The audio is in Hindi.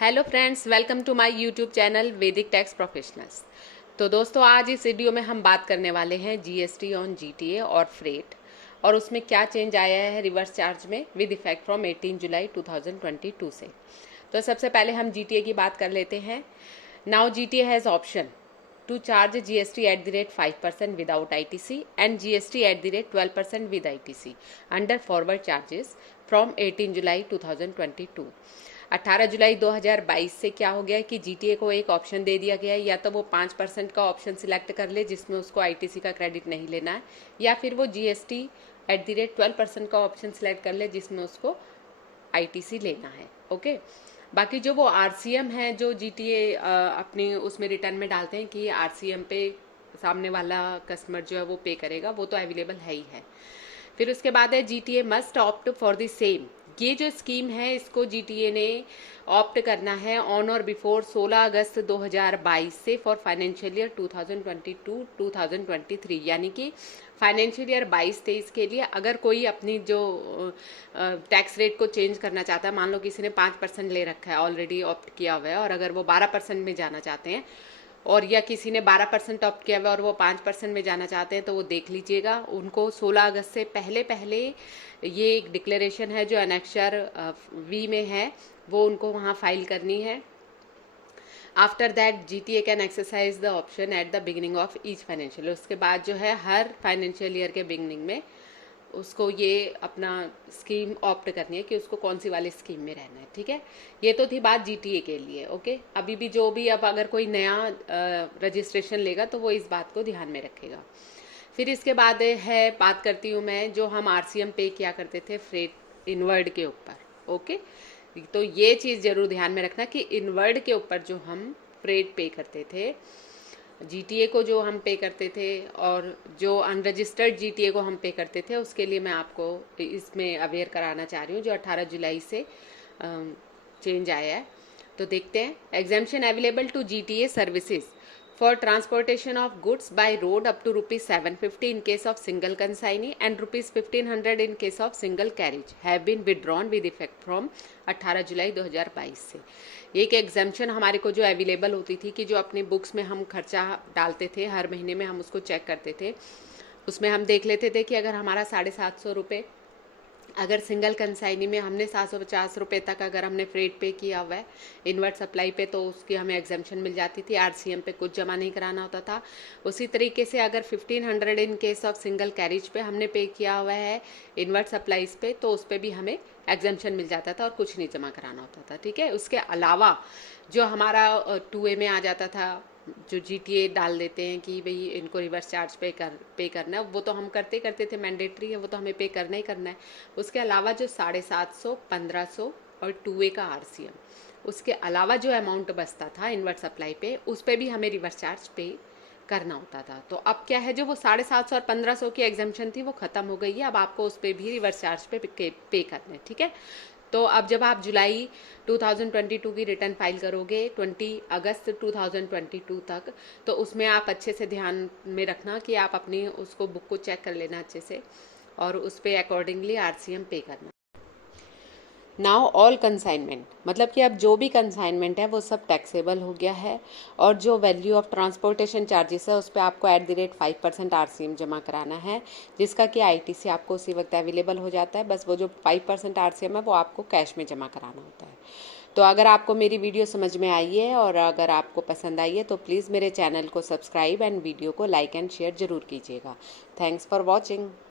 Hello friends, welcome to my YouTube channel Vedic tax professionals. तो दोस्तों, आज इस वीडियो में हम बात करने वाले हैं जीएसटी ऑन जीटीए और फ्रेट, और उसमें क्या चेंज आया है रिवर्स चार्ज में विद इफेक्ट फ्रॉम 18 जुलाई 2022 से। तो सबसे पहले हम जीटीए की बात कर लेते हैं। Now GTA has option to charge GST at the rate 5% without ITC and GST at the rate 12% with ITC under forward charges from 18 जुलाई 2022। 18 जुलाई 2022 से क्या हो गया कि जीटीए को एक ऑप्शन दे दिया गया है, या तो वो 5% का ऑप्शन सिलेक्ट कर ले जिसमें उसको आईटीसी का क्रेडिट नहीं लेना है, या फिर वो जीएसटी एट द रेट 12% का ऑप्शन सिलेक्ट कर ले जिसमें उसको आईटीसी लेना है। ओके, बाकी जो वो आरसीएम है जो जीटीए अपनी उसमें रिटर्न में डालते हैं कि आरसीएम पे सामने वाला कस्टमर जो है वो पे करेगा, वो तो अवेलेबल है ही है। फिर उसके बाद है GTA must opt for the same. ये जो स्कीम है इसको जीटीए ने ऑप्ट करना है ऑन और बिफोर 16 अगस्त 2022 से फॉर फाइनेंशियल ईयर 2022-2023, यानी कि फाइनेंशियल ईयर 22-23 के लिए अगर कोई अपनी जो टैक्स रेट को चेंज करना चाहता है, मान लो किसी ने 5% ले रखा है, ऑलरेडी ऑप्ट किया हुआ है, और अगर वो 12% में जाना चाहते हैं, और या किसी ने 12% ऑप्ट किया हुआ और वो 5% में जाना चाहते हैं, तो वो देख लीजिएगा। उनको 16 अगस्त से पहले पहले ये एक डिक्लेरेशन है जो एनेक्चर वी में है, वो उनको वहाँ फाइल करनी है। After that GTA can exercise the option at the beginning of each financial year. उसके बाद जो है हर फाइनेंशियल ईयर के बिगिनिंग में उसको ये अपना स्कीम ऑप्ट करनी है कि उसको कौन सी वाली स्कीम में रहना है। ठीक है, ये तो थी बात जीटीए के लिए। ओके, अभी भी जो भी अब अगर कोई नया रजिस्ट्रेशन लेगा तो वो इस बात को ध्यान में रखेगा। फिर इसके बाद है बात करती हूँ मैं जो हम आरसीएम पे किया करते थे फ्रेट इनवर्ड के ऊपर। ओके, तो ये चीज़ जरूर ध्यान में रखना कि इनवर्ड के ऊपर जो हम फ्रेट पे करते थे, जीटीए को जो हम पे करते थे और जो अनरजिस्टर्ड जीटीए को हम पे करते थे, उसके लिए मैं आपको इसमें अवेयर कराना चाह रही हूँ जो 18 जुलाई से चेंज आया है। तो देखते हैं। Exemption available to GTA services for transportation of goods by road up to rupees 750 in case of single consignee and rupees 1500 in case of single carriage have been withdrawn with effect from 18 जुलाई 2022 से। एक एग्जाम्पशन हमारे को जो अवेलेबल होती थी कि जो अपनी बुक्स में हम खर्चा डालते थे, हर महीने में हम उसको चेक करते थे, उसमें हम देख लेते थे कि अगर हमारा 750 रुपये, अगर सिंगल कंसाइनी में हमने 750 रुपये तक अगर हमने फ्रेट पे किया हुआ है इनवर्ट सप्लाई पे, तो उसकी हमें एग्जाम्पशन मिल जाती थी, आरसीएम पे कुछ जमा नहीं कराना होता था। उसी तरीके से अगर 1500 in case of single carriage पे हमने पे किया हुआ है इनवर्ट सप्लाईज पे, तो उस पर भी हमें एग्जाम्पशन मिल जाता था और कुछ नहीं जमा कराना होता था। ठीक है, उसके अलावा जो हमारा 2A में आ जाता था, जो जीटीए डाल देते हैं कि भाई इनको रिवर्स चार्ज पे करना है, वो तो हम करते थे, मैंडेटरी है, वो तो हमें पे करना ही करना है। उसके अलावा जो 750, 1500 और 2A का आरसीएम, उसके अलावा जो अमाउंट बचता था इनवर्ट सप्लाई पे, उस पर भी हमें रिवर्स चार्ज पे करना होता था। तो अब क्या है, जो वो 750 और 1500 की एग्जाम्पशन थी वो खत्म हो गई है, अब आपको उस पर भी रिवर्स चार्ज पे करना है। ठीक है, तो अब जब आप जुलाई 2022 की रिटर्न फाइल करोगे 20 अगस्त 2022 तक, तो उसमें आप अच्छे से ध्यान में रखना कि आप अपनी उसको बुक को चेक कर लेना अच्छे से और उस पर अकॉर्डिंगली आरसीएम पे करना। नाउ ऑल कंसाइनमेंट, मतलब कि अब जो भी कंसाइनमेंट है वो सब टैक्सेबल हो गया है, और जो वैल्यू ऑफ ट्रांसपोर्टेशन चार्जेस है उस पर आपको एट द रेट 5% आरसीएम जमा कराना है, जिसका कि आईटीसी आपको उसी वक्त अवेलेबल हो जाता है। बस वो जो 5% आरसीएम है वो आपको कैश में जमा कराना होता है। तो अगर आपको मेरी वीडियो समझ में आई है और अगर आपको पसंद आई है तो प्लीज़ मेरे चैनल को सब्सक्राइब एंड वीडियो को लाइक एंड शेयर ज़रूर कीजिएगा। Thanks for watching.